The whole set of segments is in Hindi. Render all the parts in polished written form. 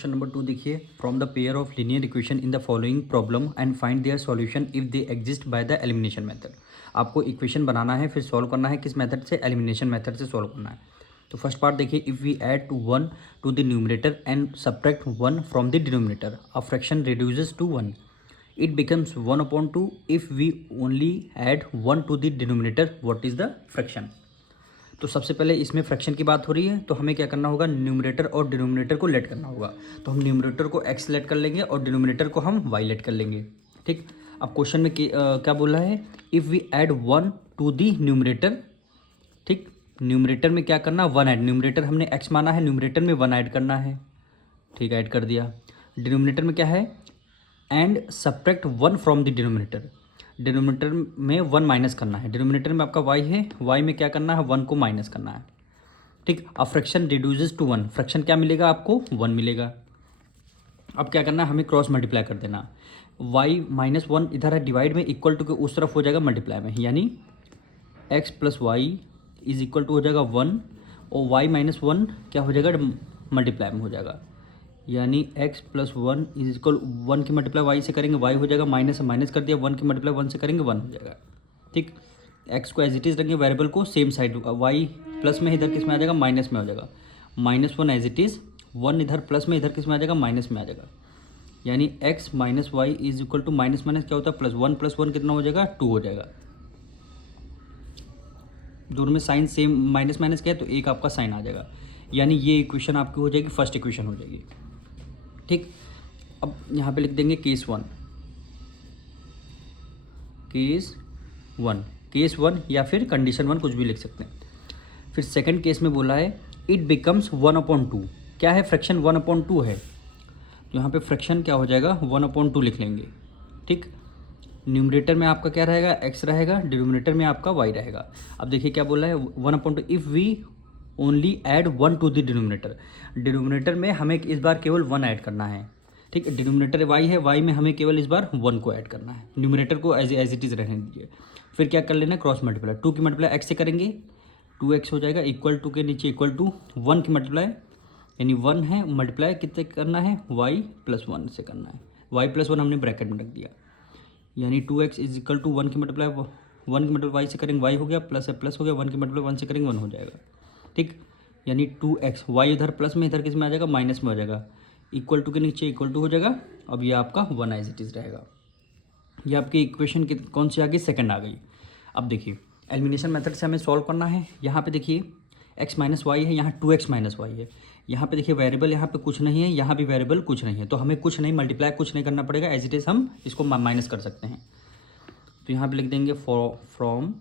क्वेश्चन नंबर 2 देखिए, from the pair of linear equation in the following problem and find their solution if they exist by the elimination method. आपको इक्वेशन बनाना है, फिर सॉल्व करना है किस मेथड से, एलिमिनेशन मेथड से सॉल्व करना है। तो फर्स्ट पार्ट देखिए, if we add to 1 to the numerator and subtract 1 from the denominator a fraction reduces to 1 it becomes 1/2 if we only add 1 to the denominator what is the fraction. तो सबसे पहले इसमें फ्रैक्शन की बात हो रही है, तो हमें क्या करना होगा, न्यूमरेटर और डिनोमिनेटर को लेट करना होगा। तो हम न्यूमरेटर को एक्स लेट कर लेंगे और डिनोमिनेटर को हम वाई लेट कर लेंगे। ठीक, अब क्वेश्चन में क्या बोला है, if we add 1 to the numerator. ठीक, न्यूमरेटर में क्या करना, 1 ऐड, न्यूमरेटर हमने एक्स माना है, न्यूमरेटर में 1 ऐड करना है। ठीक, ऐड कर दिया। डिनोमिनेटर में क्या है, and subtract 1 from the denominator, denominator में 1 माइनस करना है। डिनोमिनेटर में आपका y है, y में क्या करना है, 1 को माइनस करना है। ठीक, अब फ्रैक्शन रिड्यूसेस टू 1, फ्रैक्शन क्या मिलेगा आपको, 1 मिलेगा। अब क्या करना है, हमें क्रॉस मल्टीप्लाई कर देना। y माइनस 1 इधर है, डिवाइड में, इक्वल टू के उस तरफ हो जाएगा मल्टीप्लाई में, यानी x plus y is equal to हो जाएगा 1 और y माइनस 1 क्या हो जाएगा, मल्टीप्लाई में हो जाएगा, यानी x प्लस 1 इज इक्वल 1 की मल्टीप्लाई y से करेंगे y हो जाएगा, माइनस से माइनस कर दिया, 1 की मल्टीप्लाई 1 से करेंगे 1 हो जाएगा। ठीक, x को एज इट इज़ रखेंगे, वेरिएबल को सेम साइड, y प्लस में इधर किस में आ जाएगा, माइनस में हो जाएगा, -1 एज इट इज़, 1 इधर प्लस में, इधर किस में आ जाएगा, माइनस में आ जाएगा, यानी x minus y is equal to minus minus क्या होता है, प्लस 1 कितना हो जाएगा, 2 हो जाएगा। दोनों में साइन सेम, माइनस माइनस क्या है तो एक आपका साइन आ जाएगा, यानी ये इक्वेशन आपकी हो जाएगी, फर्स्ट इक्वेशन हो जाएगी। ठीक, अब यहाँ पे लिख देंगे केस 1, केस 1 या फिर कंडीशन 1, कुछ भी लिख सकते हैं। फिर सेकंड केस में बोला है इट बिकम्स 1/2, क्या है, फ्रैक्शन 1/2 है, तो यहाँ पे फ्रैक्शन क्या हो जाएगा, 1/2 लिख लेंगे। ठीक, न्यूमरेटर में आपका क्या रहेगा, x रहेगा, डिनोमिनेटर में आपका y रहेगा। अब देखिए क्या बोला है, 1/2 if we only add 1 to the denominator, denominator में हमें इस बार केवल 1 ऐड करना है। ठीक, डिनोमिनेटर y है, y में हमें केवल इस बार 1 को ऐड करना है, न्यूमरेटर को एज इट इज़ रहने दीजिए। फिर क्या कर लेना, क्रॉस मल्टीप्लाई, 2 की मल्टीप्लाई x से करेंगे, 2x हो जाएगा, इक्वल टू के नीचे इक्वल टू 1 की मल्टीप्लाई, यानी 1 है, मल्टीप्लाई कितने करना है, y प्लस 1 से करना है, y प्लस 1 हमने ब्रैकेट में रख दिया, यानी 2x इज इक्वल टू 1 की मल्टीप्लाई 1 की मल्टीप्लाई y से करेंगे y हो गया, प्लस है प्लस हो गया, 1 की मल्टीप्लाई 1 से करेंगे 1 हो जाएगा। ठीक, यानी 2x, y इधर प्लस में, इधर किस में आ जाएगा, माइनस में हो जाएगा, इक्वल टू के नीचे इक्वल टू हो जाएगा। अब ये आपका 1 एज इट इज़ रहेगा। ये आपकी इक्वेशन कौन सी आ गई, सेकंड आ गई। अब देखिए एलिमिनेशन मेथड से हमें सॉल्व करना है। यहाँ पे देखिए x माइनस वाई है, यहाँ 2x माइनस वाई है, यहाँ पे देखिए वेरिएबल यहाँ पे कुछ नहीं है, यहाँ भी वेरिएबल कुछ नहीं है, तो हमें कुछ नहीं, मल्टीप्लाई कुछ नहीं करना पड़ेगा, एज इट इज़ हम इसको माइनस कर सकते हैं। तो यहाँ पे लिख देंगे फ्रॉम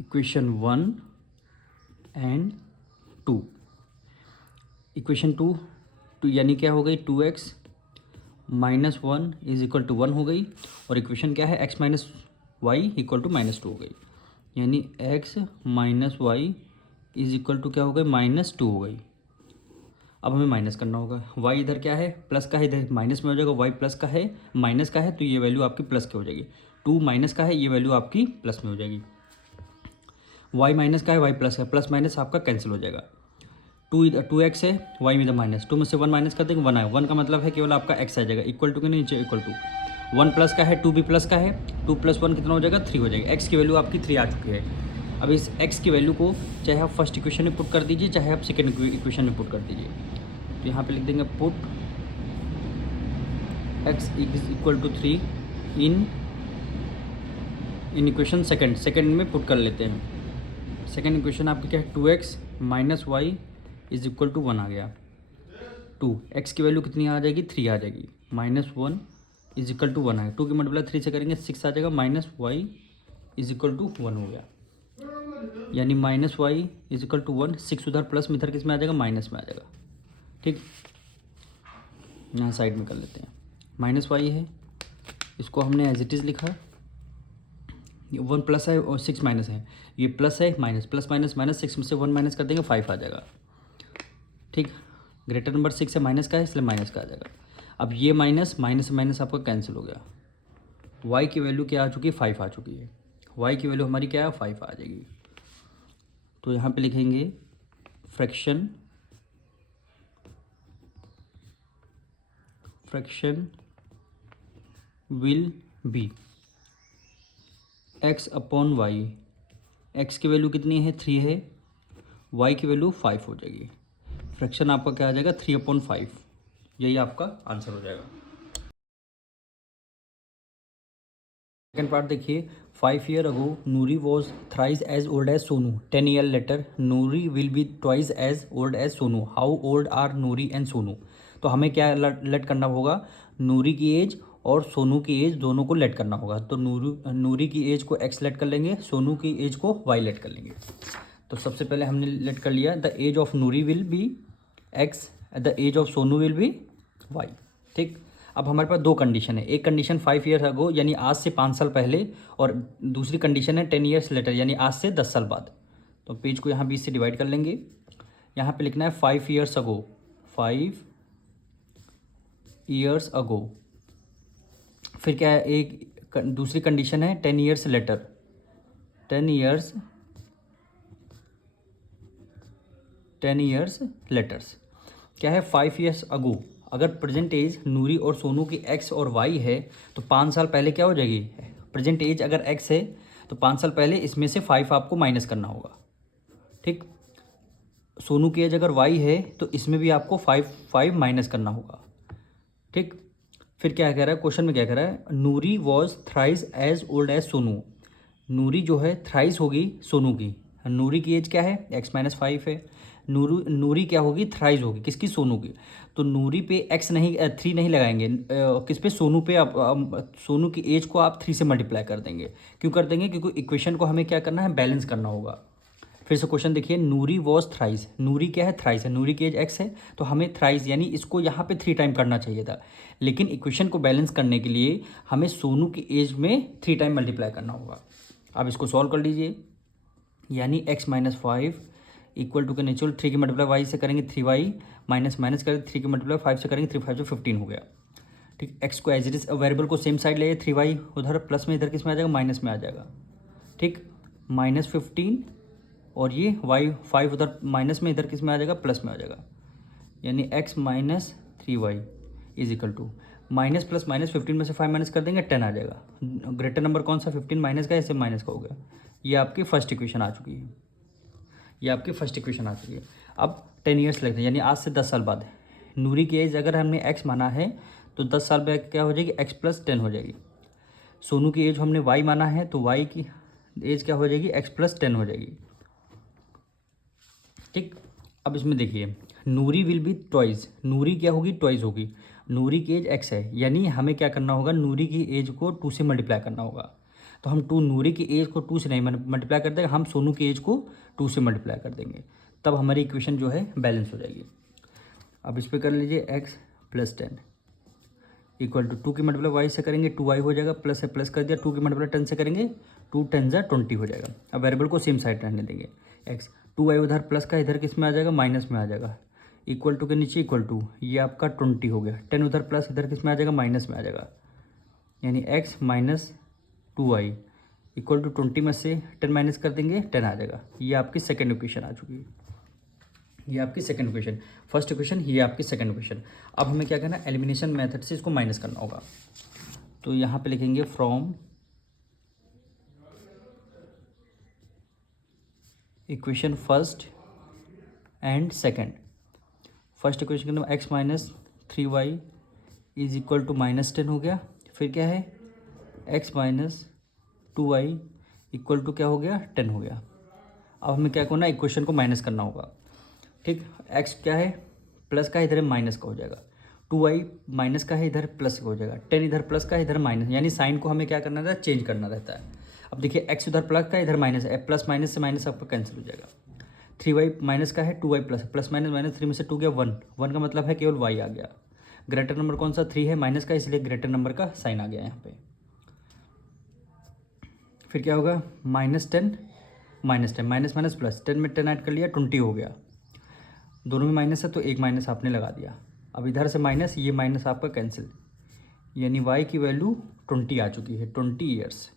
इक्वेशन 1 एंड 2, इक्वेशन 2 यानी क्या हो गई, 2x minus 1 is equal to 1 हो गई, और इक्वेशन क्या है, x minus y equal to -2 हो गई, यानी x minus y is equal to क्या हो गई, -2 हो गई। अब हमें माइनस करना होगा, y इधर क्या है, प्लस का है, इधर माइनस में हो जाएगा, y प्लस का है, माइनस का है, तो ये वैल्यू आपकी प्लस की हो जाएगी, 2 माइनस का है, ये वैल्यू आपकी प्लस में हो जाएगी, y माइनस का है, y प्लस का है, प्लस माइनस आपका कैंसिल हो जाएगा, 2x है, y में माइनस, 2 में से 1 माइनस कर देंगे, 1 आए, 1 का मतलब है केवल आपका x आ जाएगा, इक्वल टू के नीचे इक्वल टू, 1 प्लस का है, 2 भी प्लस का है, 2 प्लस 1 कितना हो जाएगा, 3 हो जाएगा, x की वैल्यू आपकी 3 आ चुकी है। अब इस x की वैल्यू को चाहे आप फर्स्ट इक्वेशन में पुट कर दीजिए, चाहे आप सेकेंड इक्वेशन में पुट कर दीजिए। तो यहाँ पे लिख देंगे put x is equal to 3 in equation second में पुट कर लेते हैं। सेकेंड इक्वेशन आपकी क्या है, 2x minus y is equal to 1 आ गया, 2 x की वैल्यू कितनी आ जाएगी, 3 आ जाएगी, -1 इज इक्वल टू 1 है, 2 की मल्टीप्लाई 3 से करेंगे 6 आ जाएगा, minus y is equal to 1 हो गया, यानी minus y is equal to 1, 6 उधर प्लस में, इधर किस में आ जाएगा, माइनस में आ जाएगा। ठीक, यहाँ साइड में कर लेते हैं, माइनस वाई है, इसको हमने एज इट इज़ लिखा, ये 1 प्लस है और 6 माइनस है, ये प्लस है माइनस, प्लस माइनस माइनस, 6 में से 1 माइनस कर देंगे 5 आ जाएगा। ठीक, ग्रेटर नंबर 6 से माइनस का है, इसलिए माइनस का आ जाएगा। अब ये माइनस माइनस आपका कैंसिल हो गया, y की वैल्यू क्या आ चुकी है, 5 आ चुकी है, y की वैल्यू हमारी क्या है, 5 आ जाएगी। तो यहाँ पे लिखेंगे fraction fraction will be x upon y. X की वैल्यू कितनी है 3 है, वाई की वैल्यू 5 हो जाएगी। फ्रैक्शन आपका क्या आ जाएगा 3/5, यही आपका आंसर हो जाएगा। सेकेंड पार्ट देखिए, 5 years ago Noori was thrice as old as Sonu, 10 years later Noori will be twice as old as Sonu, how old are Noori and Sonu. तो हमें क्या लेट करना होगा, नूरी की एज और सोनू की एज दोनों को लेट करना होगा। तो नूरी की एज को एक्स लेट कर लेंगे, सोनू की एज को वाई लेट कर लेंगे। तो सबसे पहले हमने लेट कर लिया, the age of Noori will be x, the age of Sonu will be y. ठीक, अब हमारे पास दो कंडीशन है, एक कंडीशन 5 years अगो यानी आज से 5 साल पहले, और दूसरी कंडीशन है 10 years लेटर यानी आज से 10 साल बाद। तो पेज को यहाँ 20 से डिवाइड कर लेंगे, यहाँ पे लिखना है 5 years अगो, 5 years अगो। फिर क्या है, एक दूसरी कंडीशन है 10 years लेटर, 10 years लेटर्स। क्या है 5 years अगो, अगर प्रेजेंट एज नूरी और सोनू की एक्स और वाई है तो 5 साल पहले क्या हो जाएगी, प्रेजेंट एज अगर एक्स है तो 5 साल पहले इसमें से 5 आपको माइनस करना होगा। ठीक, सोनू की एज अगर वाई है तो इसमें भी आपको 5 माइनस करना होगा। ठीक, फिर क्या कह रहा है क्वेश्चन में, क्या कह रहा है, Noori was thrice as old as Sonu. Noori जो है थ्राइस होगी सोनू की, नूरी की एज क्या है x-5 है, नूरी क्या होगी थ्राइस होगी किसकी, सोनू की। तो नूरी पे x नहीं 3 नहीं लगाएंगे, किस पे, सोनू पे। आप सोनू की एज को आप 3 से मल्टीप्लाई कर देंगे। क्यों कर देंगे, क्योंकि इक्वेशन को हमें क्या करना है, बैलेंस करना होगा। फिर से क्वेश्चन देखिए, नूरी वॉज थ्राइस, नूरी क्या है थ्राइस है, नूरी की एज x है तो हमें थ्राइस यानी इसको यहाँ पे 3 टाइम करना चाहिए था, लेकिन इक्वेशन को बैलेंस करने के लिए हमें सोनू की एज में 3 टाइम मल्टीप्लाई करना होगा। अब इसको सॉल्व कर लीजिए, यानी x-5 इक्वल टू के नेचुरल 3 की मल्टीप्लाई वाई से करेंगे 3y, माइनस माइनस करेंगे 3 की मल्टीप्लाई 5 से करेंगे 3 5 15 हो गया। ठीक, x को एज इट इज वेरिएबल को सेम साइड ले, 3y उधर प्लस में, इधर किस में आ जाएगा, माइनस में आ जाएगा। ठीक, -15 और ये y5 उधर माइनस में, इधर किस में आ जाएगा, प्लस में आ जाएगा। यानी x minus 3y is equal to minus plus minus 15 में से 5 माइनस कर देंगे 10 आ जाएगा। ग्रेटर नंबर कौन सा, 15 माइनस का, ऐसे माइनस का हो गया। ये आपकी फर्स्ट इक्वेशन आ चुकी है, ये आपकी फर्स्ट इक्वेशन आ चुकी है। अब 10 years लगते हैं यानी आज से 10 साल बाद, नूरी की एज अगर हमने x माना है तो 10 साल बाद क्या हो जाएगी, x+10 हो जाएगी। सोनू की एज हमने y माना है तो y की एज क्या हो जाएगी, x+10 हो जाएगी। ठीक, अब इसमें देखिए, नूरी विल बी ट्वाइस, नूरी क्या होगी, ट्वाइस होगी। नूरी की एज x है यानी हमें क्या करना होगा, नूरी की एज को 2 से मल्टीप्लाई करना होगा। तो हम नूरी की एज को 2 से नहीं मल्टीप्लाई कर देंगे, हम सोनू की एज को 2 से मल्टीप्लाई कर देंगे, तब हमारी इक्वेशन जो है बैलेंस हो जाएगी। अब इस पर कर लीजिए x+10 इक्वल टू 2 की मल्टीप्लाई वाई से करेंगे 2y हो जाएगा, प्लस है प्लस कर दिया, 2 की मल्टीप्लाई 10 से करेंगे 2 10 20 हो जाएगा। अब वेरिएबल को सेम साइड रहने देंगे, x 2y उधर प्लस का, इधर किस में आ जाएगा, माइनस में आ जाएगा। इक्वल टू के नीचे इक्वल टू, ये आपका 20 हो गया, 10 उधर प्लस, इधर किस में आ जाएगा, माइनस में आ जाएगा। यानी x minus 2y equal to 20 में से 10 माइनस कर देंगे 10 आ जाएगा। ये आपकी सेकेंड इक्वेशन आ चुकी है, ये आपकी सेकंड इक्वेशन, फर्स्ट इक्वेशन, ये आपकी सेकंड इक्वेशन। अब हमें क्या करना है, एलिमिनेशन मेथड से इसको माइनस करना होगा। तो यहाँ पे लिखेंगे from equation first and second. First equation के अंदर x-3y इज इक्वल टू -10 हो गया। फिर क्या है, x-2y इक्वल टू क्या हो गया, 10 हो गया। अब हमें क्या करना है, इक्वेशन को माइनस करना होगा। ठीक, x क्या है, प्लस का, इधर माइनस का हो जाएगा, 2y माइनस का है, इधर प्लस का हो जाएगा, 10 इधर प्लस का, इधर माइनस, यानी साइन को हमें क्या करना रहता है, चेंज करना रहता है। अब देखिए x उधर प्लस का, इधर माइनस है, प्लस माइनस से माइनस आपका कैंसिल हो जाएगा। 3y माइनस का है, 2y plus, plus minus minus 3 में से 2 गया 1, 1 का मतलब है केवल y आ गया। ग्रेटर नंबर कौन सा, 3 है, माइनस का, इसलिए ग्रेटर नंबर का साइन आ गया यहाँ पे। फिर क्या होगा, -10 -10 माइनस माइनस प्लस, 10 में 10 ऐड कर लिया 20 हो गया। दोनों में माइनस है तो एक माइनस आपने लगा दिया। अब इधर से माइनस, ये माइनस आपका कैंसिल, यानी y की वैल्यू 20 आ चुकी है, 20 ईयर्स।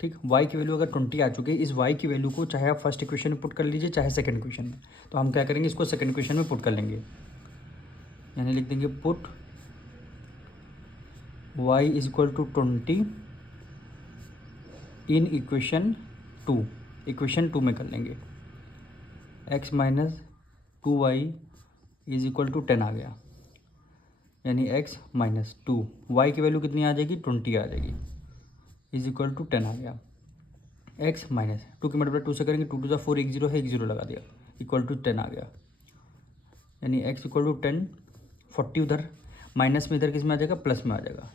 ठीक, y की वैल्यू अगर 20 आ चुकी है, इस y की वैल्यू को चाहे आप फर्स्ट इक्वेशन में पुट कर लीजिए चाहे सेकंड इक्वेशन में। तो हम क्या करेंगे, इसको सेकंड इक्वेशन में पुट कर लेंगे, यानी लिख देंगे put y is equal to 20 in equation 2, equation 2 में कर लेंगे। x minus 2y is equal to 10 आ गया, यानी x माइनस 2, y की वैल्यू कितनी आ जाएगी 20 आ जाएगी, इज इक्वल टू 10 आ गया। x माइनस 2 की मल्टीप्लाई 2 से करेंगे, 2 टू 4 एक जीरो है, एक जीरो लगा दिया, इक्वल टू 10 आ गया, यानी x इक्वल टू 10। 40 उधर माइनस में, इधर किस में आ जाएगा प्लस में आ जाएगा,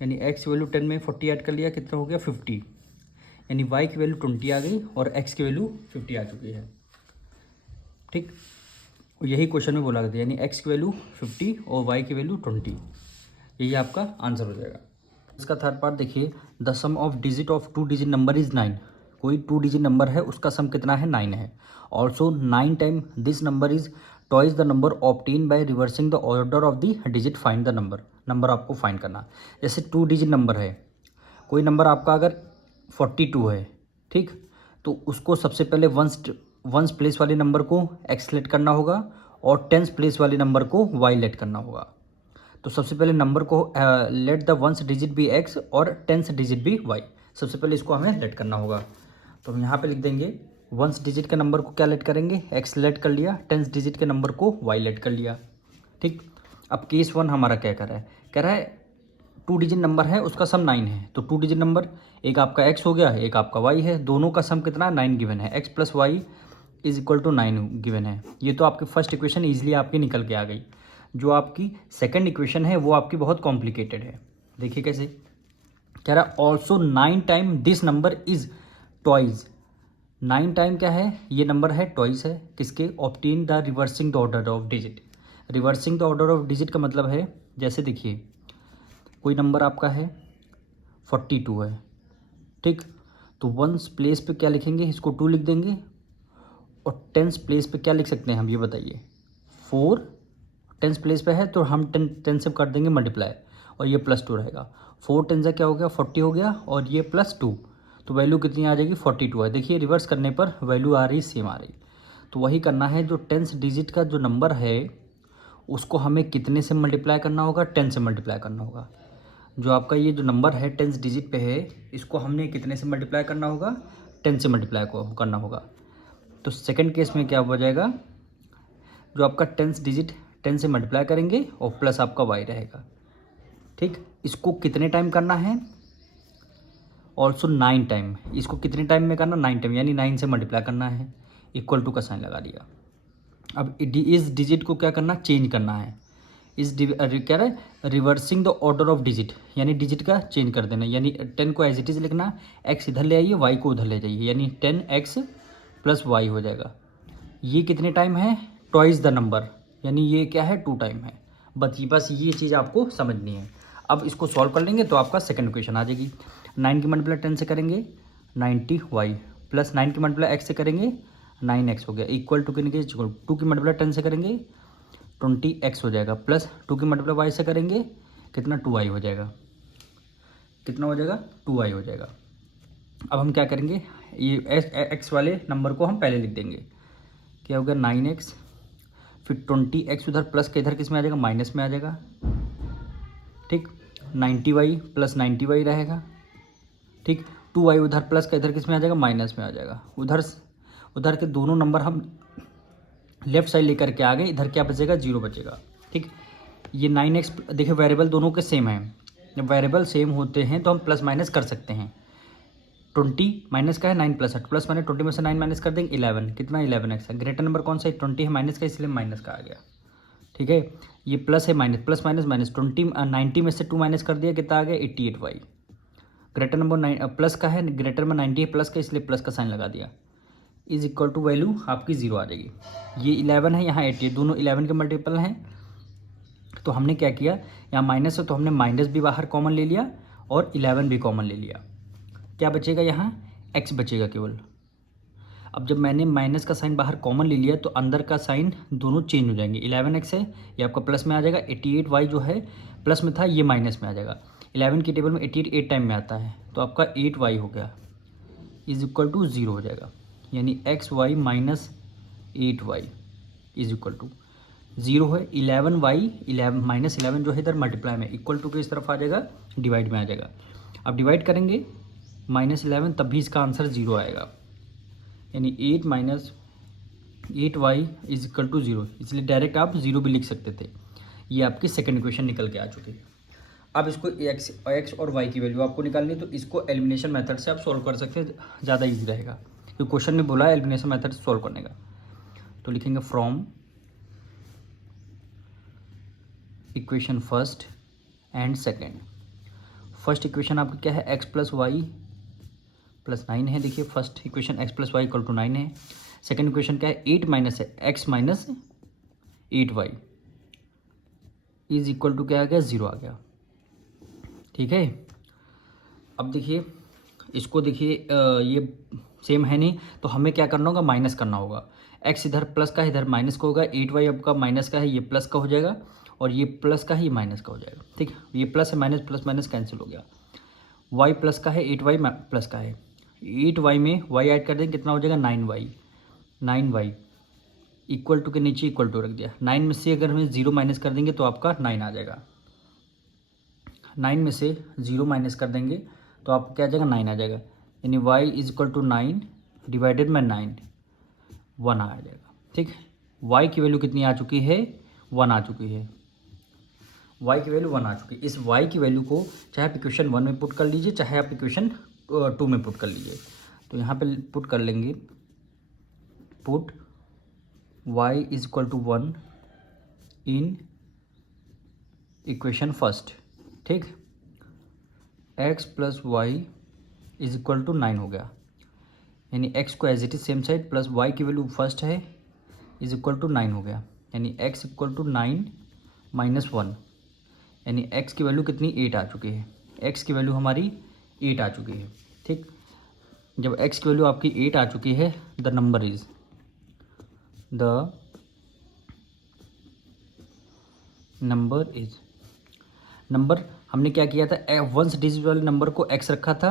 यानी x की वैल्यू 10 में 40 ऐड कर लिया, कितना हो गया 50, यानी y की वैल्यू 20 आ गई और x की वैल्यू 50 आ चुकी है। ठीक, यही क्वेश्चन में बोला गया था, यानी x की वैल्यू 50 और y की वैल्यू 20, यही आपका आंसर हो जाएगा। इसका थर्ड पार्ट देखिए, the sum of digit of 2 digit number is 9। कोई 2 डिजिट नंबर है, उसका सम कितना है 9 है। Also 9 time this number is twice the number obtain by reversing the order of the digit, find the number. Number आपको फाइंड करना, जैसे 2 डिजिट नंबर है, कोई नंबर आपका अगर 42 है, ठीक, तो उसको सबसे पहले वंस प्लेस वाले नंबर को एक्स सेलेक्ट करना होगा और टेंस प्लेस वाले नंबर को वाई लेट करना होगा। तो सबसे पहले नंबर को let the ones digit be x और टेंस डिजिट बी वाई, सबसे पहले इसको हमें लेट करना होगा। तो हम यहाँ पे लिख देंगे वंस डिजिट के नंबर को क्या लेट करेंगे, एक्स लेट कर लिया, टेंस डिजिट के नंबर को वाई लेट कर लिया। ठीक, अब केस 1 हमारा क्या कर रहा है, कह रहा है 2 डिजिट नंबर है, उसका सम 9 है। तो 2 डिजिट नंबर, एक आपका x हो गया, एक आपका y है, दोनों का सम कितना 9 गिवन है, x plus y is equal to 9 given है। ये तो आपकी फर्स्ट इक्वेशन ईजिली आपकी निकल के आ गई। जो आपकी सेकंड इक्वेशन है वो आपकी बहुत कॉम्प्लिकेटेड है। देखिए कैसे कह रहा है, also 9 time this number is twice. 9 time क्या है, ये नंबर है ट्वाइस है, किसके, obtain the reversing the order of digit. Reversing the order of digit का मतलब है, जैसे देखिए कोई नंबर आपका है 42 है, ठीक, तो वंस प्लेस पे क्या लिखेंगे, इसको 2 लिख देंगे, और टेंस प्लेस पे क्या लिख सकते हैं हम, ये बताइए 4। टेंस प्लेस पे है तो हम 10 से कर देंगे मल्टीप्लाई, और ये प्लस 2 रहेगा। 4 10 से क्या हो गया 40 हो गया, और ये प्लस 2, तो वैल्यू कितनी आ जाएगी 42 है। देखिए रिवर्स करने पर वैल्यू आ रही सेम आ रही। तो वही करना है, जो टेंस डिजिट का जो नंबर है उसको हमें कितने से मल्टीप्लाई करना होगा, 10 से मल्टीप्लाई करना होगा। जो आपका ये जो नंबर है टेंस डिजिट पे है, इसको हमने कितने से मल्टीप्लाई करना होगा, 10 से मल्टीप्लाई को करना होगा। तो सेकंड केस में क्या हो जाएगा, जो आपका टेंस डिजिट 10 से मल्टीप्लाई करेंगे और प्लस आपका y रहेगा। ठीक, इसको कितने टाइम करना है, ऑल्सो 9 टाइम। इसको कितने टाइम में करना, 9 टाइम, यानी 9 से मल्टीप्लाई करना है, इक्वल टू का साइन लगा दिया। अब इस डिजिट को क्या करना, चेंज करना है। क्या है, reversing the order of digit, यानी डिजिट का चेंज कर देना, यानी 10 को एज इट इज लिखना, x इधर ले आइए, y को उधर ले जाइए, यानी 10x प्लस वाई हो जाएगा। ये कितने टाइम है, ट्वाइस द नंबर, यानी ये क्या है 2 टाइम है। बस ये चीज़ आपको समझनी है। अब इसको सॉल्व कर लेंगे तो आपका सेकंड इक्वेशन आ जाएगी। 9 की मल्टीप्लाई 10 से करेंगे 90y, प्लस 9 की मल्टीप्लाई x से करेंगे 9x हो गया, इक्वल टू के 2 की मल्टीप्लाई 10 से करेंगे 20x हो जाएगा, प्लस 2 की मल्टीप्लाई वाई से करेंगे कितना 2y हो जाएगा, कितना हो जाएगा 2y हो जाएगा। अब हम क्या करेंगे, ये x वाले नंबर को हम पहले लिख देंगे, क्या हो गया 9x, फिर 20x उधर प्लस के इधर किस में आ जाएगा, माइनस में आ जाएगा। ठीक, 90y प्लस 90y रहेगा। ठीक, 2y उधर प्लस का इधर किस में आ जाएगा, माइनस में आ जाएगा। उधर के दोनों नंबर हम लेफ्ट साइड लेकर के आ गए, इधर क्या बचेगा 0 बचेगा। ठीक, ये 9x, देखिए वेरिएबल दोनों के सेम हैं, जब वेरिएबल सेम होते हैं तो हम प्लस माइनस कर सकते हैं। 20 माइनस का है 9 प्लस 8, प्लस माइनस 20 में से 9 माइनस कर देंगे 11, कितना 11x है। ग्रेटर नंबर कौन सा है, 20 है, माइनस का इसलिए माइनस का आ गया। ठीक है, ये प्लस है माइनस, प्लस माइनस माइनस 90 में से 2 माइनस कर दिया, कितना आ गया 88y। ग्रेटर नंबर प्लस का है, ग्रेटर में 90 है प्लस का, इसलिए प्लस का साइन लगा दिया, इज इक्वल टू वैल्यू आपकी 0 आ जाएगी। ये 11 है, यहाँ 80 है, दोनों 11 के मल्टीपल हैं। तो हमने क्या किया, यहाँ माइनस है तो हमने माइनस भी बाहर कॉमन ले लिया और 11 भी कॉमन ले लिया। क्या बचेगा, यहाँ x बचेगा केवल। अब जब मैंने माइनस का साइन बाहर कॉमन ले लिया तो अंदर का साइन दोनों चेंज हो जाएंगे। 11x है, ये आपका प्लस में आ जाएगा, 88y जो है प्लस में था ये माइनस में आ जाएगा। 11 की टेबल में 88 8 टाइम में आता है, तो आपका 8y हो गया, इज इक्वल टू 0 हो जाएगा, यानी xy minus 8y is equal to. 0 है, 11y 11 माइनस 11 जो है इधर मल्टीप्लाई में इक्वल टू के इस तरफ आ जाएगा, डिवाइड में आ जाएगा। अब डिवाइड करेंगे -11 तब भी इसका आंसर 0 आएगा, यानी 8 minus 8y is equal to 0, इसलिए डायरेक्ट आप 0 भी लिख सकते थे। ये आपकी सेकंड इक्वेशन निकल के आ चुकी है। अब इसको x और y की वैल्यू आपको निकालनी है, तो इसको एलिमिनेशन मेथड से आप सॉल्व कर सकते हैं, ज़्यादा ईजी रहेगा, तो क्वेश्चन में बोला है एलिमिनेशन मेथड से सॉल्व करने का। तो लिखेंगे from equation first and second. First equation आपकी क्या है, x प्लस वाई प्लस 9 है। देखिए first equation x plus y equal to 9 है। सेकेंड इक्वेशन क्या है, 8 माइनस है x minus 8y is equal to क्या आ गया, 0 आ गया। ठीक है, अब देखिए इसको देखिए ये सेम है नहीं, तो हमें क्या करना होगा, माइनस करना होगा। x इधर प्लस का है, इधर माइनस का होगा, 8y आपका माइनस का है, ये प्लस का हो जाएगा, और ये प्लस का है, ये माइनस का हो जाएगा। ठीक है, ये प्लस है, माइनस प्लस माइनस कैंसिल हो गया। y प्लस का है, 8y प्लस का है, 8y में y ऐड कर देंगे, कितना हो जाएगा 9y इक्वल टू के नीचे इक्वल टू रख दिया। 9 में से अगर हमें 0 माइनस कर देंगे तो आपका 9 आ जाएगा। 9 में से 0 माइनस कर देंगे तो आपको क्या आ जाएगा, 9 आ जाएगा, यानी y is equal to 9 divided by 9, 1 आ जाएगा। ठीक है, y की वैल्यू कितनी आ चुकी है, 1 आ चुकी है, y की वैल्यू 1 आ चुकी है। इस y की वैल्यू को चाहे आप इक्वेशन 1 में पुट कर लीजिए, चाहे आप इक्वेशन 2 में पुट कर लीजिए। तो यहाँ पे पुट कर लेंगे, put y is equal to 1 in equation first. ठीक, x plus y is equal to 9 हो गया, यानी x को as it is same side, plus y की वैल्यू फर्स्ट है इज इक्वल टू 9 हो गया, यानी x इक्वल टू 9 माइनस 1, यानी x की वैल्यू कितनी, 8 आ चुकी है। x की वैल्यू हमारी 8 आ चुकी है। ठीक, जब x की वैल्यू आपकी 8 आ चुकी है, द नंबर इज नंबर हमने क्या किया था, 1 डिजिट वाले नंबर को x रखा था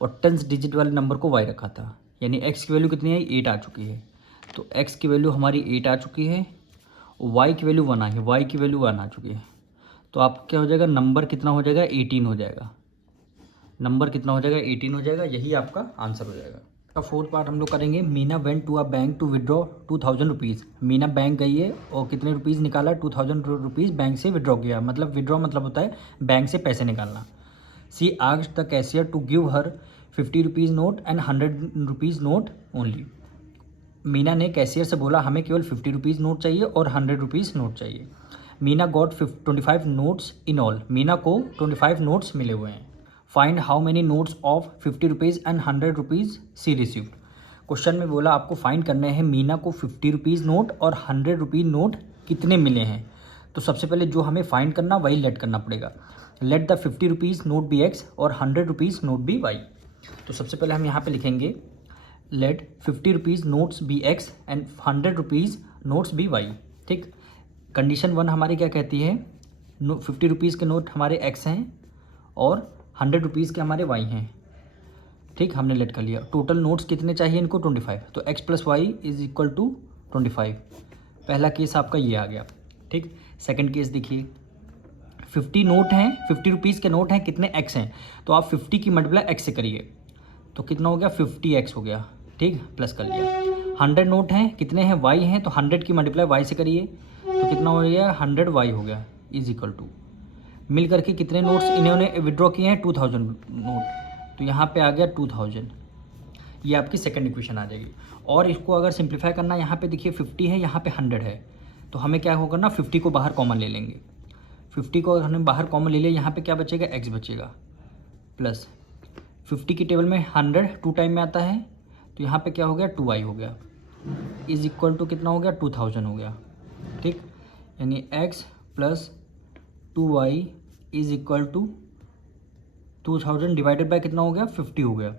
और 10 डिजिट वाले नंबर को y रखा था, यानी x की वैल्यू कितनी है, 8 आ चुकी है। तो x की वैल्यू हमारी 8 आ चुकी है, y की वैल्यू 1 आई है, y की वैल्यू 1 आ चुकी है। तो आप क्या हो जाएगा, नंबर कितना हो जाएगा, 18 हो जाएगा। नंबर कितना हो जाएगा, 18 हो जाएगा, यही आपका आंसर हो जाएगा। का फोर्थ पार्ट हम लोग करेंगे। Meena went to a bank to withdraw 2000 rupees. Meena bank गई है और कितने रुपीज़ निकाला, 2000 रुपीज़ बैंक से विड्रॉ किया। मतलब विड्रॉ मतलब होता है बैंक से पैसे निकालना। She asked the cashier to give her 50 rupees note and 100 rupees note only. Meena ने कैशियर से बोला हमें केवल 50 रुपीज़ नोट चाहिए और 100 रुपीज़ नोट चाहिए। Meena got 25 notes in all. Meena को 25 नोट्स मिले हुए हैं। Find how many notes of 50 rupees and 100 rupees she received. Question में बोला आपको फाइंड करने हैं मीना को 50 रुपीज़ नोट और 100 रुपीज़ नोट कितने मिले हैं। तो सबसे पहले जो हमें फाइंड करना वही लेट करना पड़ेगा। Let the 50 rupees note be x और 100 रुपीज़ नोट बी वाई। तो सबसे पहले हम यहाँ पे लिखेंगे let 50 rupees notes be x and 100 rupees notes be y. ठीक, कंडीशन 1 हमारी क्या कहती है, 50 रुपीज़ के नोट हमारे एक्स हैं और 100 रुपीज़ के हमारे वाई हैं। ठीक, हमने लेट कर लिया। टोटल नोट्स कितने चाहिए इनको, 25। तो x plus y is equal to 25। पहला केस आपका ये आ गया। ठीक, सेकंड केस देखिए, 50 नोट हैं, 50 रुपीज़ के नोट हैं, कितने x हैं, तो आप 50 की मल्टीप्लाई x से करिए तो कितना हो गया, 50x हो गया। ठीक, प्लस कर लिया। 100 नोट हैं, कितने हैं, y हैं, तो 100 की मल्टीप्लाई y से करिए तो कितना हो गया, 100y हो गया इज इक्वल टू, मिल करके कितने नोट्स इन्होंने विड्रॉ किए हैं, 2000 नोट, तो यहाँ पे आ गया 2000। ये आपकी सेकंड इक्वेशन आ जाएगी। और इसको अगर सिंप्लीफाई करना, यहाँ पे देखिए 50 है, यहाँ पे 100 है, तो हमें क्या होगा ना, 50 को बाहर कॉमन ले लेंगे। 50 को अगर हमने बाहर कॉमन ले लिया, यहाँ पे क्या बचेगा, x बचेगा, प्लस 50 की टेबल में 100 2 टाइम में आता है, तो यहाँ पे क्या हो गया, 2y हो गया इज इक्वल टू कितना हो गया, 2000 हो गया। ठीक, यानी x plus 2y is equal to 2000 divided by कितना हो गया, 50 हो गया।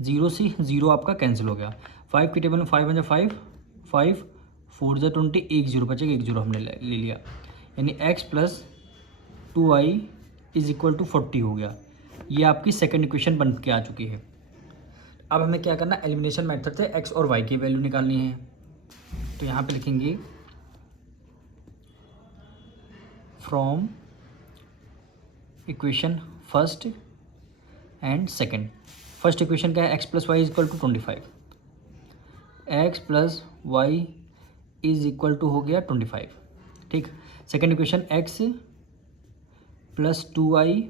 0 से 0 आपका कैंसिल हो गया। 5 की टेबल में 5 बचा 5, 5 4 जा 20, एक 0 बचेगा, एक 0 हमने ले लिया, यानी x plus 2y is equal to 40 हो गया। ये आपकी सेकंड इक्वेशन बन के आ चुकी है। अब हमें क्या करना, एलिमिनेशन मेथड से x और y की वैल्यू निकालनी है। तो यहाँ पे लिखेंगे from equation first and second. First equation क्या है, x plus y is equal to 25, x plus y is equal to हो गया 25, ठीक। Second equation x plus 2y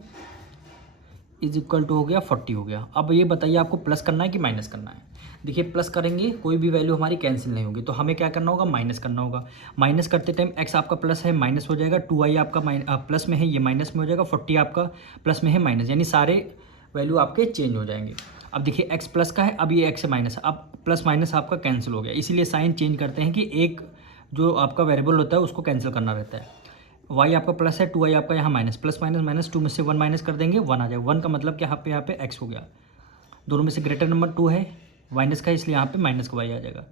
is equal to हो गया 40 हो गया। अब ये बताइए आपको प्लस करना है कि माइनस करना है। देखिए प्लस करेंगे कोई भी वैल्यू हमारी कैंसिल नहीं होगी, तो हमें क्या करना होगा, माइनस करना होगा। माइनस करते टाइम x आपका प्लस है माइनस हो जाएगा, 2y आपका प्लस में है ये माइनस में हो जाएगा, 40 आपका प्लस में है माइनस, यानी सारे वैल्यू आपके चेंज हो जाएंगे। अब देखिए x प्लस का है, अब ये x है माइनस, अब प्लस माइनस आपका कैंसिल हो गया, इसीलिए साइन चेंज करते हैं कि एक जो आपका वेरिएबल होता है उसको कैंसिल करना रहता है। y आपका प्लस है, 2y आपका यहाँ माइनस, प्लस माइनस माइनस 2 में से 1 माइनस कर देंगे 1 आ जाएगा। 1 का मतलब कि यहाँ पे x हो गया, दोनों में से ग्रेटर नंबर 2 है माइनस का, इसलिए यहाँ पे माइनस का y आ जाएगा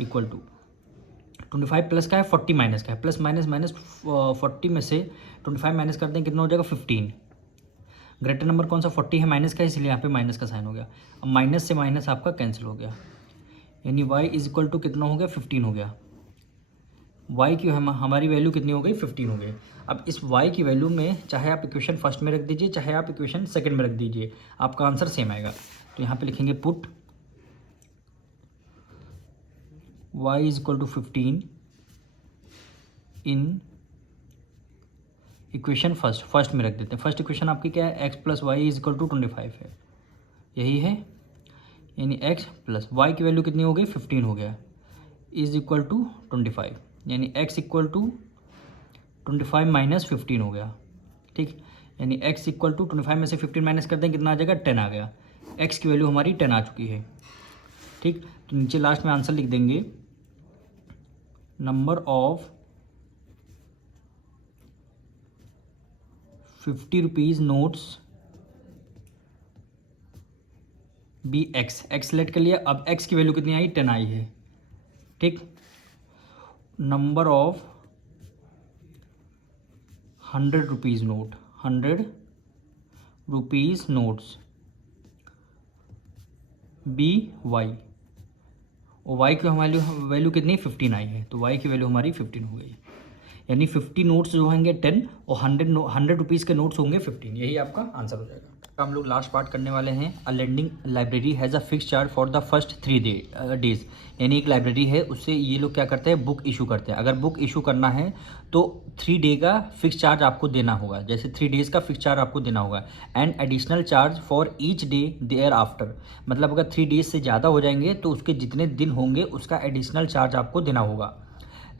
इक्वल टू 25 प्लस का है 40 माइनस का है, प्लस माइनस माइनस 40 में से 25 माइनस कर दें कितना हो जाएगा 15। ग्रेटर नंबर कौन सा 40 है माइनस का, इसलिए यहाँ पे माइनस का साइन हो गया। अब माइनस से माइनस आपका कैंसिल हो गया, यानी y इज इक्वल टू कितना हो गया 15 हो गया। y की हमारी वैल्यू कितनी हो गई 15 हो गई। अब इस y की वैल्यू में चाहे आप इक्वेशन फर्स्ट में रख दीजिए चाहे आप इक्वेशन सेकंड में रख दीजिए, आपका आंसर सेम आएगा। तो यहाँ पे लिखेंगे put y is equal to 15 in equation first में रख देते हैं। फर्स्ट इक्वेशन आपकी क्या है, x plus y is equal to 25 है, यही है, यानी x प्लस वाई की वैल्यू कितनी हो गई 15 हो गया, इज इक्वल टू 25, यानी x इक्वल टू 25 माइनस 15 हो गया, ठीक। यानी x इक्वल टू 25 में से 15 माइनस कर दें कितना आ जाएगा 10 आ गया, x की वैल्यू हमारी 10 आ चुकी है, ठीक। तो नीचे लास्ट में आंसर लिख देंगे, number of 50 rupees notes be x select कर लिया। अब x की वैल्यू कितनी आई 10 आई है, ठीक। Number of 100 rupees note 100 rupees notes be y, और y की हमारी वैल्यू कितनी 15 आई है, तो y की वैल्यू हमारी 15 हो गई, यानी 50 नोट्स जो होंगे 10 और 100 रुपीज़ के नोट्स होंगे 15, यही आपका आंसर हो जाएगा। हम लोग लास्ट पार्ट करने वाले हैं। A lending library has a fix charge for the first 3 days, यानी एक लाइब्रेरी है उससे ये लोग क्या करते हैं, बुक इशू करते हैं। अगर बुक इशू करना है तो 3 डे का फिक्स चार्ज आपको देना होगा, जैसे 3 डेज़ का फिक्स चार्ज आपको देना होगा, and additional charge for each day thereafter, मतलब अगर 3 डेज से ज़्यादा हो जाएंगे तो उसके जितने दिन होंगे उसका एडिशनल चार्ज आपको देना होगा।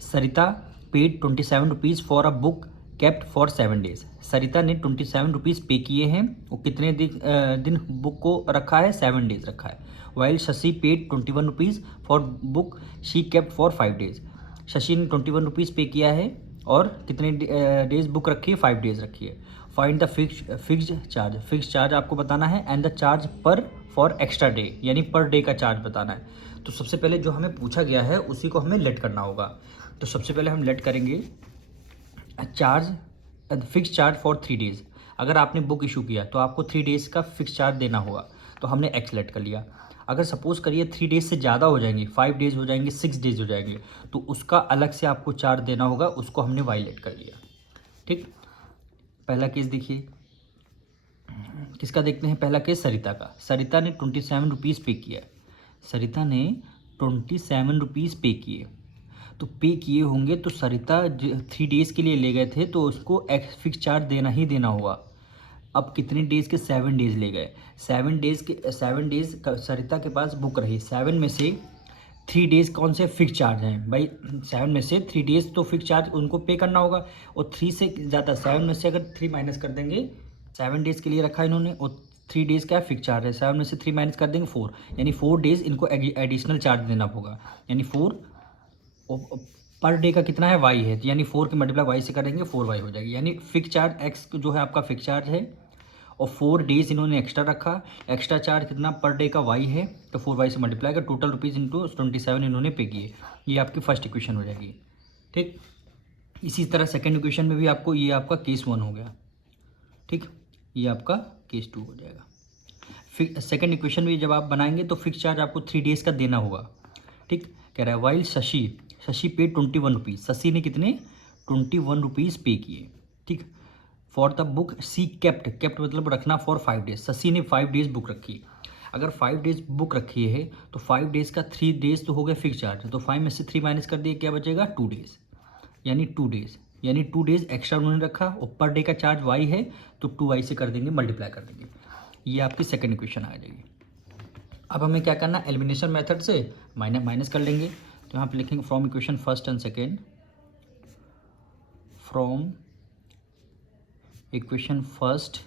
Sarita paid 27 rupees for a book kept for 7 days, Sarita ने 27 रुपीज़ पे किए हैं, वो कितने दिन बुक को रखा है 7 डेज रखा है। While Shashi paid 21 rupees for book she kept for 5 days, Shashi ने 21 रुपीज़ पे किया है और कितने डेज बुक रखी है 5 डेज रखी है। फाइंड द फिक्स चार्ज आपको बताना है, एंड द चार्ज पर फॉर एक्स्ट्रा डे, यानी पर डे का चार्ज बताना है। तो सबसे पहले जो हमें पूछा गया है उसी को हमें लेट करना होगा। तो सबसे पहले हम लेट करेंगे charge fix charge for 3 days. अगर आपने बुक इशू किया तो आपको 3 डेज़ का फिक्स चार्ज देना होगा, तो हमने एक्स लेट कर लिया। अगर सपोज़ करिए 3 डेज़ से ज़्यादा हो जाएंगे, 5 डेज़ हो जाएंगे, 6 डेज़ हो जाएंगे, तो उसका अलग से आपको चार्ज देना होगा, उसको हमने वाई लेट कर लिया, ठीक। पहला केस देखिए, किसका देखते हैं, पहला केस सरिता का। सरिता ने 27 रुपीज़ पे किया, सरिता ने 27 रुपीज़ पे किए, तो पे किए होंगे तो सरिता 3 डेज़ के लिए ले गए थे तो उसको एक्स फिक्स चार्ज देना ही देना होगा। अब कितने डेज़ के 7 डेज़ ले गए, 7 डेज़ सरिता के पास बुक रही, 7 में से 3 डेज़ कौन से फिक्स चार्ज हैं भाई, 7 में से 3 डेज़ तो फिक्स चार्ज उनको पे करना होगा, और 3 से ज़्यादा 7 में से अगर 3 माइनस कर देंगे, 7 डेज़ के लिए रखा इन्होंने और 3 डेज़ का फिक्स चार्ज है, 7 में से 3 माइनस कर देंगे 4, यानी 4 डेज़ इनको एडिशनल चार्ज देना होगा, यानी 4 पर डे का कितना है वाई है, यानी 4 के मल्टीप्लाई वाई से करेंगे 4y हो जाएगी, यानी फिक्स चार्ज एक्स जो है आपका फिक्स चार्ज है, और 4 डेज इन्होंने एक्स्ट्रा रखा, एक्स्ट्रा चार्ज कितना पर डे का वाई है, तो 4y से मल्टीप्लाई कर टोटल रुपीज़ इंटू 27 इन्होंने पे किए, ये आपकी फर्स्ट इक्वेशन हो जाएगी, ठीक। इसी तरह सेकेंड इक्वेशन में भी आपको ये आपका केस 1 हो गया, ठीक, ये आपका केस 2 हो जाएगा। फिर सेकेंड इक्वेशन में जब आप बनाएंगे तो फिक्स चार्ज आपको 3 डेज़ का देना होगा, ठीक। कह रहा है वाइल शशि पे 21 रुपीज़, शशि ने कितने 21 रुपीज़ पे किए, ठीक। For the book she kept, kept मतलब रखना, फॉर 5 डेज, शशि ने 5 डेज बुक रखी। अगर 5 डेज बुक रखी है तो 5 डेज का 3 डेज तो हो गया फिक्स चार्ज, तो 5 में से 3 माइनस कर दिए, क्या बचेगा 2 डेज, यानी 2 डेज, यानी 2 डेज एक्स्ट्रा उन्होंने रखा और पर डे का चार्ज वाई है तो 2y से कर देंगे, मल्टीप्लाई कर देंगे। ये आपकी सेकंड इक्वेशन आ जाएगी। अब हमें क्या करना है, एलिमिनेशन मेथड से माइनस कर लेंगे। तो यहाँ पे लिखेंगे from equation first and second, from equation first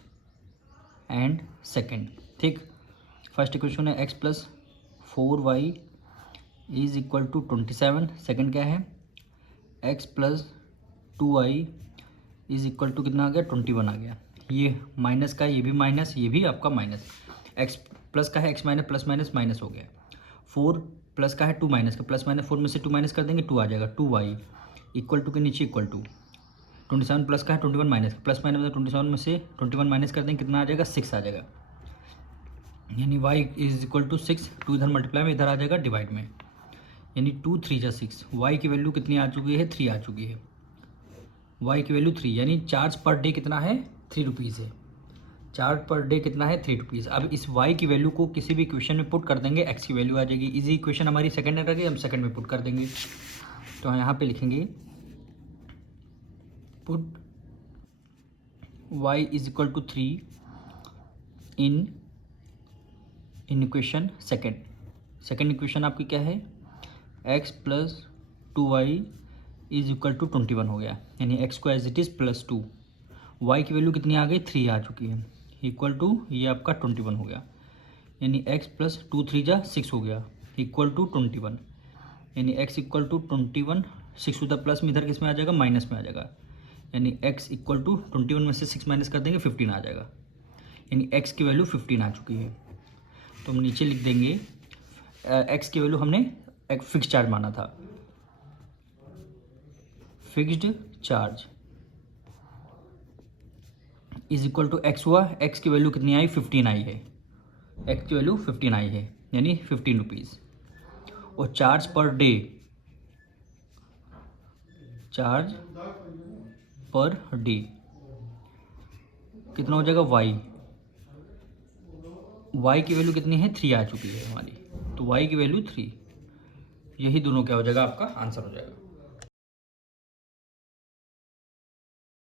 and second. ठीक, फर्स्ट इक्वेशन है x plus 4y is equal to 27। Second क्या है, x plus 2y is equal to कितना आ गया 21 आ गया। ये माइनस का, ये भी माइनस, ये भी आपका माइनस। एक्स प्लस का है, x minus plus minus minus हो गया। 4 प्लस का है, 2 माइनस का, प्लस माइनस 4 में से 2 माइनस कर देंगे, 2 आ जाएगा। 2y इक्वल टू के नीचे इक्वल टू 27 प्लस का है, 21 माइनस का, प्लस माइनस 27 में से 21 माइनस कर देंगे, कितना आ जाएगा 6 आ जाएगा। यानी y इज इक्वल टू 6, 2 इधर मल्टीप्लाई में, इधर आ जाएगा डिवाइड में, यानी 2 3 जा 6। y की वैल्यू कितनी आ चुकी है, 3 आ चुकी है। y की वैल्यू 3, यानी चार्ज पर डे कितना है 3 रुपीज़ है। चार्ज पर डे कितना है 3 रुपीज़। अब इस y की वैल्यू को किसी भी इक्वेशन में पुट कर देंगे, x की वैल्यू आ जाएगी। इजी इक्वेशन हमारी सेकंड में रह गई, हम सेकंड में पुट कर देंगे। तो यहाँ पे लिखेंगे put y is equal to 3 in equation second equation आपकी क्या है, x plus 2y is equal to 21 हो गया, यानी x को as it is plus 2। y की वैल्यू कितनी आ गई 3 आ चुकी है, इक्वल टू ये आपका 21 हो गया, यानी x प्लस 2 3 जा 6 हो गया, इक्वल टू 21, यानी x इक्वल टू 21। 6 उधर प्लस में, इधर किस में आ जाएगा माइनस में आ जाएगा, यानी x इक्वल टू 21 में से 6 माइनस कर देंगे 15 आ जाएगा, यानी x की वैल्यू 15 आ चुकी है। तो हम नीचे लिख देंगे x की वैल्यू हमने एक फिक्स चार्ज माना था, fixed charge is equal to x हुआ, एक्स की वैल्यू कितनी आई 15 आई है, एक्स की वैल्यू 15 आई है, यानी 15 रुपीज़। और charge per day, charge per day कितना हो जाएगा y की वैल्यू कितनी है 3 आ चुकी है हमारी, तो y की वैल्यू 3, यही दोनों क्या हो जाएगा आपका आंसर हो जाएगा।